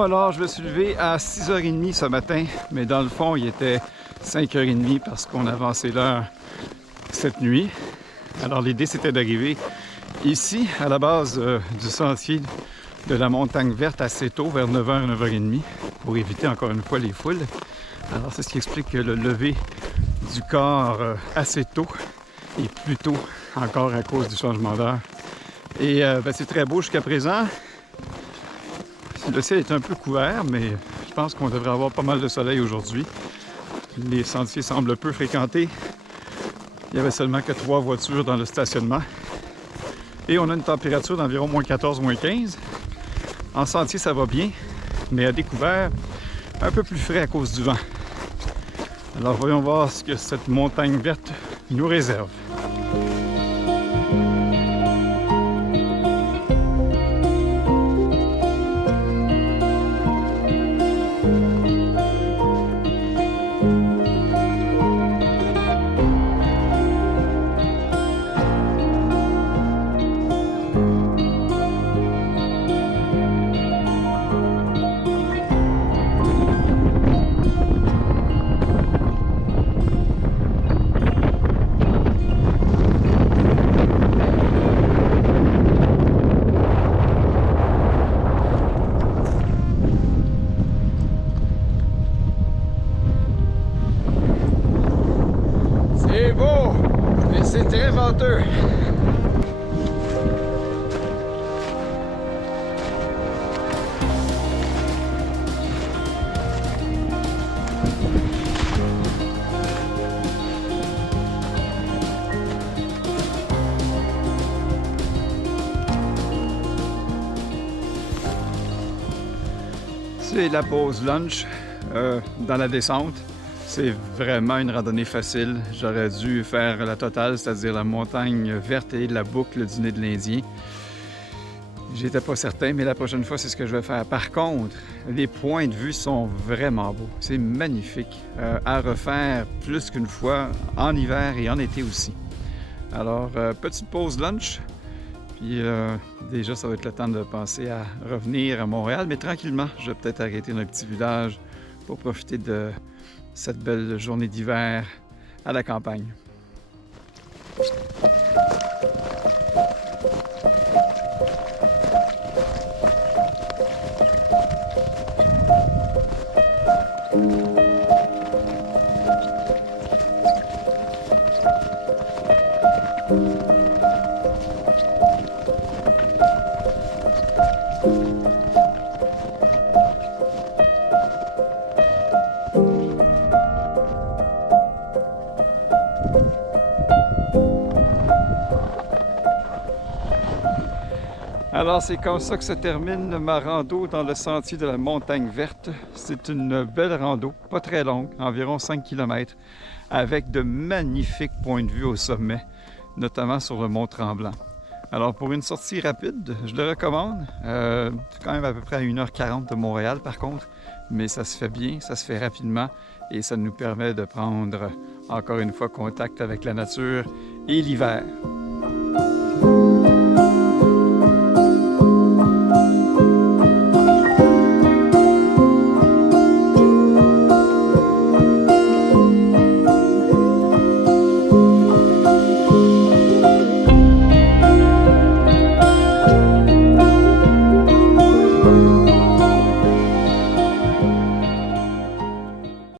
Bon, alors, je me suis levé à 6h30 ce matin, mais dans le fond, il était 5h30 parce qu'on a avancé l'heure cette nuit. Alors, l'idée, c'était d'arriver ici, à la base du sentier de la Montagne Verte assez tôt, vers 9h, 9h30, pour éviter encore une fois les foules. Alors, c'est ce qui explique le lever du corps assez tôt et plus tôt encore à cause du changement d'heure. Et c'est très beau jusqu'à présent. Le ciel est un peu couvert, mais je pense qu'on devrait avoir pas mal de soleil aujourd'hui. Les sentiers semblent peu fréquentés. Il n'y avait seulement que 3 voitures dans le stationnement. Et on a une température d'environ moins 14, moins 15. En sentier, ça va bien, mais à découvert, un peu plus frais à cause du vent. Alors voyons voir ce que cette montagne verte nous réserve. C'est beau, mais c'est très venteux. C'est la pause lunch dans la descente. C'est vraiment une randonnée facile. J'aurais dû faire la totale, c'est-à-dire la montagne verte et la boucle du nez de l'Indien. J'étais pas certain, mais la prochaine fois, c'est ce que je vais faire. Par contre, les points de vue sont vraiment beaux. C'est magnifique à refaire plus qu'une fois, en hiver et en été aussi. Alors, petite pause lunch. Puis déjà, ça va être le temps de penser à revenir à Montréal, mais tranquillement. Je vais peut-être arrêter dans un petit village pour profiter de cette belle journée d'hiver à la campagne. Alors c'est comme ça que se termine ma rando dans le sentier de la Montagne Verte. C'est une belle rando, pas très longue, environ 5 km, avec de magnifiques points de vue au sommet, notamment sur le Mont Tremblant. Alors pour une sortie rapide, je le recommande. C'est quand même à peu près à 1h40 de Montréal par contre, mais ça se fait bien, ça se fait rapidement et ça nous permet de prendre encore une fois contact avec la nature et l'hiver.